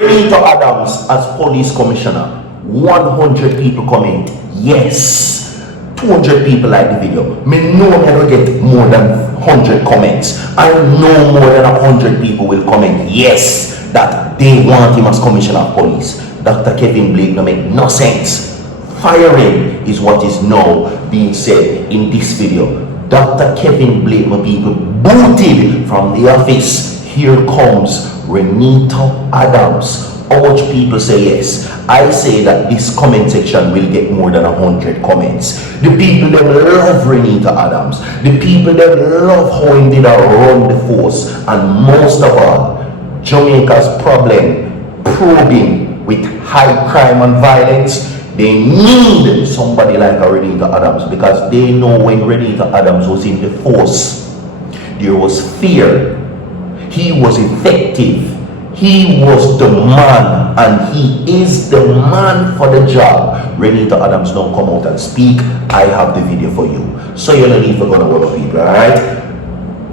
RENETO Adams as police commissioner. 100 people comment yes. 200 people like the video. Me know I'm gonna get more than 100 comments. I know more than 100 people will comment yes that they want him as commissioner of police. Dr. Kevin Blake no make no sense. Firing is what is now being said in this video. Dr. Kevin Blake, my people, booted from the office. Here comes RENETO Adams. How much people say yes? I say that this comment section will get more than 100 comments. The people them love RENETO Adams. The people them love how he did run the force. And most of all, Jamaica's problem probing with high crime and violence. They need somebody like a RENETO Adams because they know when RENETO Adams was in the force, there was fear. He was effective. He was the man, and he is the man for the job. RENETO Adams don't come out and speak. I have the video for you. So you don't need to go to work, people, alright?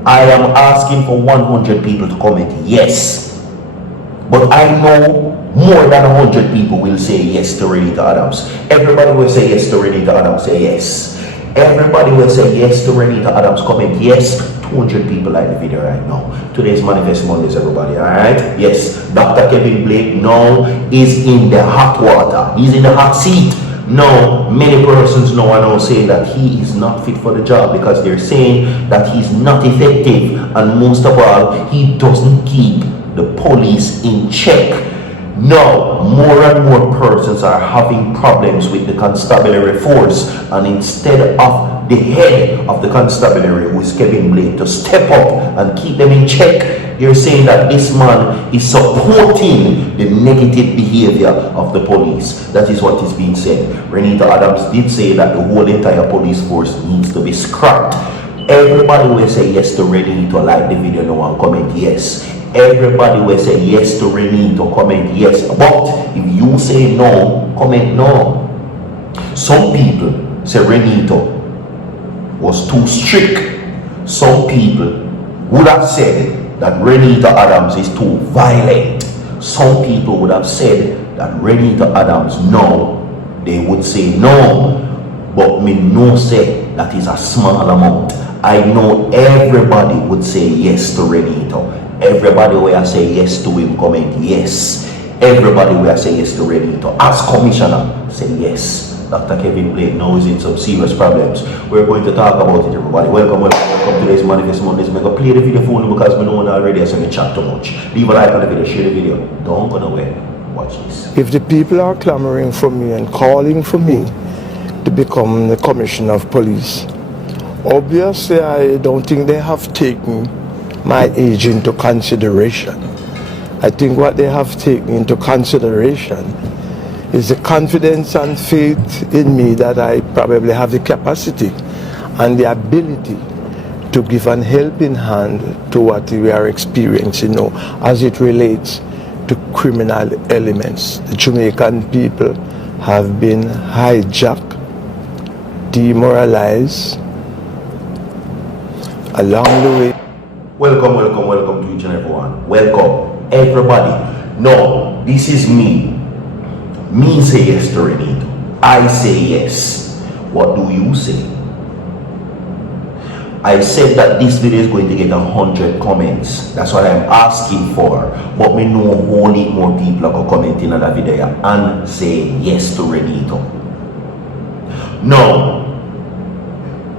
I am asking for 100 people to comment yes. But I know more than 100 people will say yes to RENETO Adams. Everybody will say yes to RENETO Adams, say yes. Everybody will say yes to RENETO Adams, comment yes. 200 people like the video right now. Today's Manifest Mondays, everybody, alright? Yes, Dr. Kevin Blake now is in the hot water. He's in the hot seat. Now, many persons now are now saying that he is not fit for the job because they're saying that he's not effective, and most of all, he doesn't keep the police in check. Now, more and more persons are having problems with the constabulary force, and instead of the head of the constabulary, who is Kevin Blake, to step up and keep them in check, they're saying that this man is supporting the negative behavior of the police. That is what is being said. RENETO Adams did say that the whole entire police force needs to be scrapped. Everybody will say yes to RENETO, like the video now and comment yes. Everybody will say yes to RENETO, comment yes. But if you say no, comment no. Some people say RENETO was too strict. Some people would have said that RENETO Adams is too violent. Some people would have said that RENETO Adams, no. They would say no. But me no say that is a small amount. I know everybody would say yes to RENETO. Everybody will say yes to him, comment yes. Everybody will say yes to RENETO. As commissioner, say yes. Dr. Kevin Blake now is in some serious problems. We're going to talk about it, everybody. Welcome to today's Manifest Mondays. I'm going to play the video for you because we know already, so I chat too much. Leave a like on the video, share the video. Don't go nowhere. Watch this. If the people are clamoring for me and calling for me to become the commissioner of police, obviously I don't think they have taken my age into consideration. I think what they have taken into consideration is the confidence and faith in me that I probably have the capacity and the ability to give an helping hand to what we are experiencing now as it relates to criminal elements. The Jamaican people have been hijacked, demoralized along the way. Welcome to each and everyone. Welcome, everybody. No, this is me. Me say yes to RENETO. I say yes. What do you say? I said that this video is going to get 100 comments. That's what I'm asking for. But me know only more people are going to comment in another video and say yes to RENETO. Now,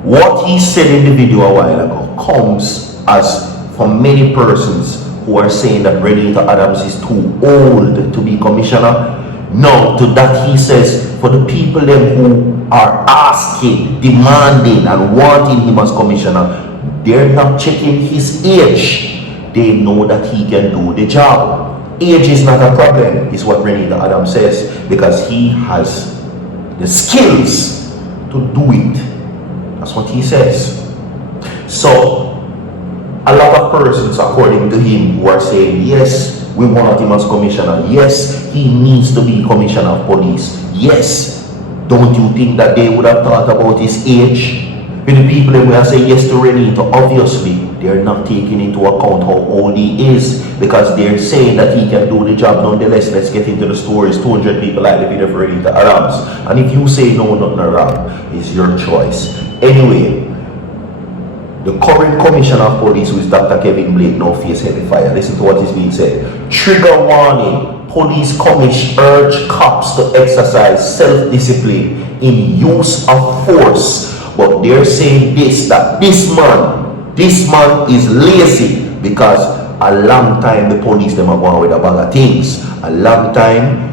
what he said in the video a while ago comes as from many persons who are saying that RENETO Adams is too old to be commissioner. No, to that he says, for the people them who are asking, demanding and wanting him as commissioner, they're not checking his age. They know that he can do the job. Age is not a problem, is what RENETO Adams says, because he has the skills to do it. That's what he says. So, a lot of persons, according to him, who are saying, yes, we want him as commissioner. Yes, he needs to be commissioner of police. Yes, don't you think that they would have thought about his age? When the people who are saying yes to RENETO, obviously, they're not taking into account how old he is. because they're saying that he can do the job. Nonetheless, let's get into the stories. 200 people like the video for Renito Adams. And if you say no, nothing wrong, it's your choice. Anyway, the current commissioner of police, who is Dr. Kevin Blake, now face heavy fire. Listen to what is being said. Trigger warning. Police commission urge cops to exercise self-discipline in use of force. But they're saying that this man is lazy, because a long time the police them are going with a bag of things. A long time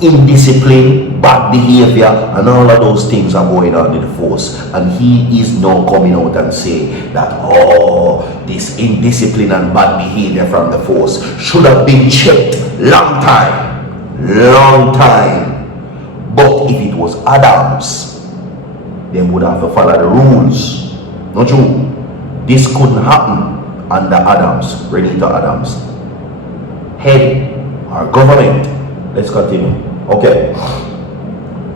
indiscipline, bad behavior, and all of those things are going on in the force. And he is now coming out and saying that, oh, this indiscipline and bad behavior from the force should have been checked long time. But if it was Adams, they would have to follow the rules. Not true. This couldn't happen under Adams, Renito Adams, head our government. Let's continue. Okay.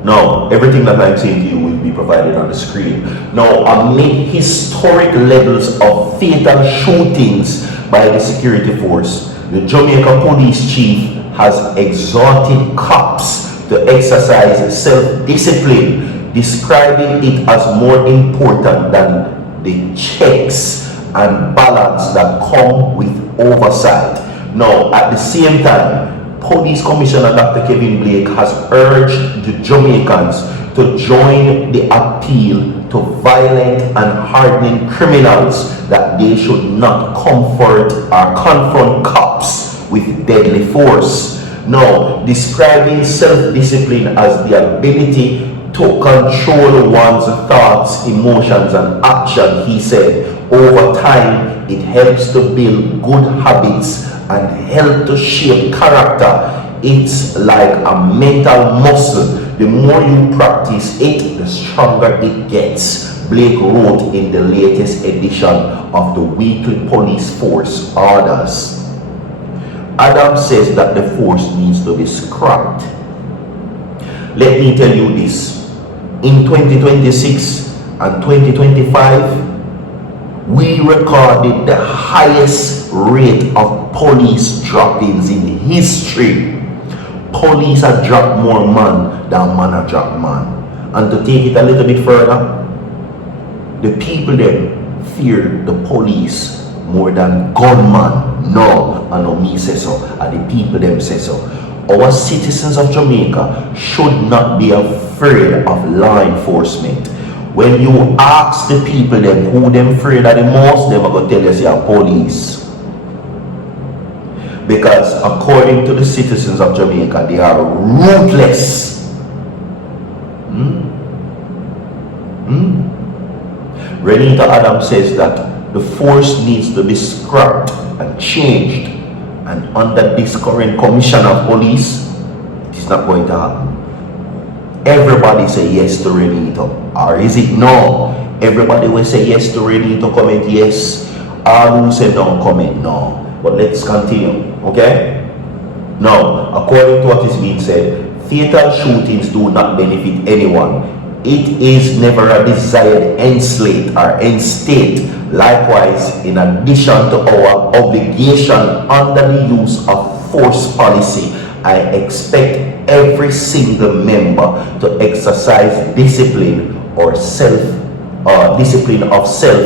Now, everything that I'm saying to you will be provided on the screen. Now, amid historic levels of fatal shootings by the security force, the Jamaica police chief has exhorted cops to exercise self-discipline, describing it as more important than the checks and balance that come with oversight. Now, at the same time, Police Commissioner Dr. Kevin Blake has urged the Jamaicans to join the appeal to violent and hardening criminals that they should not confront cops with deadly force. Now, describing self-discipline as the ability to control one's thoughts, emotions, and action, he said, over time, it helps to build good habits and help to shape character. It's like a mental muscle. The more you practice it, the stronger it gets, Blake wrote in the latest edition of the weekly police force orders. Adams says that the force needs to be scrapped. Let me tell you this. In 2026 and 2025, we recorded the highest rate of police drop-ins in history. Police have dropped more man than man have dropped man. And to take it a little bit further, the people them fear the police more than gunman. No, I know me say so, and the people them say so. Our citizens of Jamaica should not be afraid of law enforcement. When you ask the people them who them afraid of the most, them are going to tell you say police. Because according to the citizens of Jamaica, they are ruthless. Renito Adams says that the force needs to be scrapped and changed, and under this current commissioner of police, it is not going to happen. Everybody say yes to Renito, or is it no? Everybody will say yes to Renito, comment yes. All who say no, comment no. But let's continue, okay? Now, according to what is being said, fatal shootings do not benefit anyone. It is never a desired end state. Likewise, in addition to our obligation under the use of force policy, I expect every single member to exercise discipline of self,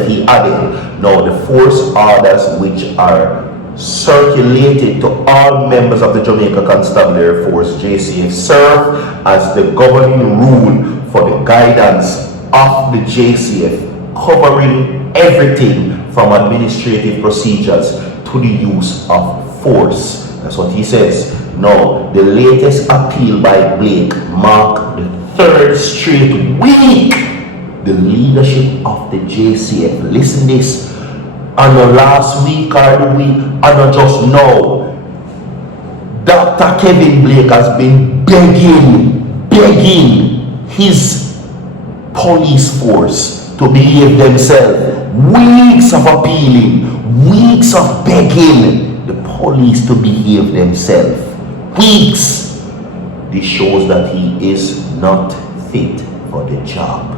he added. Now, the force orders which are circulated to all members of the Jamaica Constabulary Force JCF serve as the governing rule for the guidance of the JCF, covering everything from administrative procedures to the use of force. That's what he says. Now, the latest appeal by Blake marked the third straight week the leadership of the JCF. Listen this. On the last week or the week, and not just now, Dr. Kevin Blake has been begging his police force to behave themselves. Weeks of appealing, weeks of begging the police to behave themselves. Weeks. This shows that he is not fit for the job.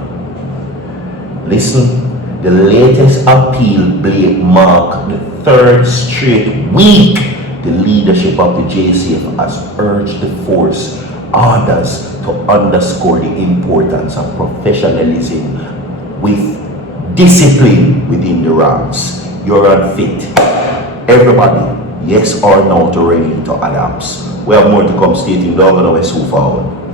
Listen. The latest appeal, Blake, marked the third straight week the leadership of the JCF has urged the force orders to underscore the importance of professionalism with discipline within the ranks. You're unfit. Everybody, yes or no to RENETO adapts. We have more to come. Stay tuned. We're going to so forward.